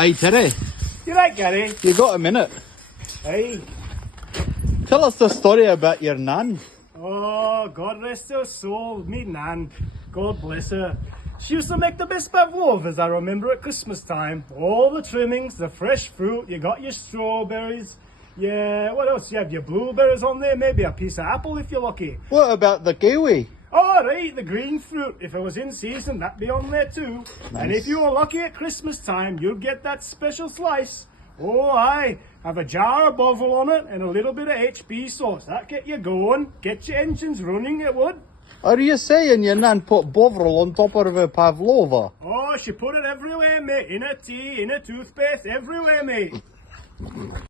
Aye, Terry, You right, Gary? you got a minute? Aye. Tell us the story about your nan. Oh, God rest her soul. Me nan. God bless her. She used to make the best pavlov, as I remember, at Christmas time. All the trimmings, the fresh fruit, you got your strawberries. Yeah, what else? You have your blueberries on there, maybe a piece of apple if you're lucky. What about the kiwi? All right, the green fruit. If it was in season, that'd be on there too. And if you were lucky at Christmas time, you'd get that special slice. Oh, aye. Have a jar of Bovril on it and a little bit of HB sauce. That'd get you going. Get your engines running, it would. Are you saying your nan put Bovril on top of a pavlova? Oh, she put it everywhere, mate. In her tea, in her toothpaste, everywhere, mate.